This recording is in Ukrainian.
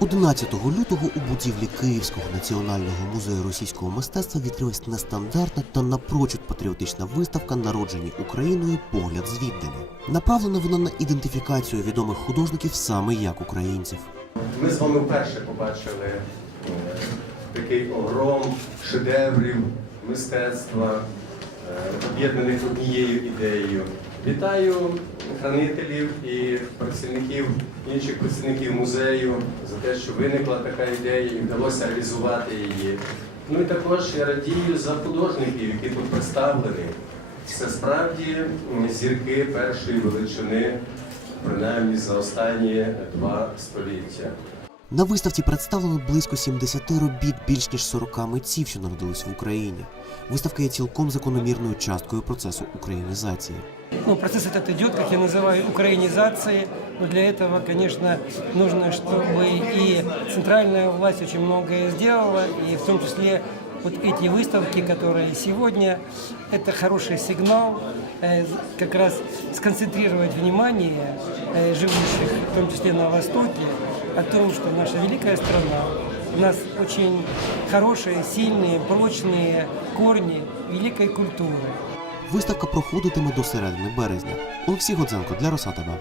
11 лютого у будівлі Київського національного музею російського мистецтва відкрилась нестандартна та напрочуд патріотична виставка Народжені Україною погляд звіддаля. Направлена вона на ідентифікацію відомих художників саме як українців. Ми з вами вперше побачили е, такий огром шедеврів мистецтва, е, об'єднаних однією ідеєю. Вітаю хранителів і працівників інших працівників музею за те, що виникла така ідея і вдалося реалізувати її. Ну і також я радію за художників, які тут представлені. Це справді зірки першої величини, принаймні за останні два століття. На виставці представлено близько 70 робіт більш ніж 40 митців, що народились в Україні. Виставка є цілком закономірною часткою процесу українізації. Ну, процесс этот идет, как я называю, украинизации. Но для этого, конечно, нужно, чтобы и центральная власть очень многое сделала, и в том числе вот эти выставки, которые сегодня, это хороший сигнал э, как раз сконцентрировать внимание э, живущих, в том числе на Востоке, о том, что наша великая страна, у нас очень хорошие, сильные, прочные корни великой культуры. Виставка проходитиме до середини березня. Олексій Годзенко для Росатова.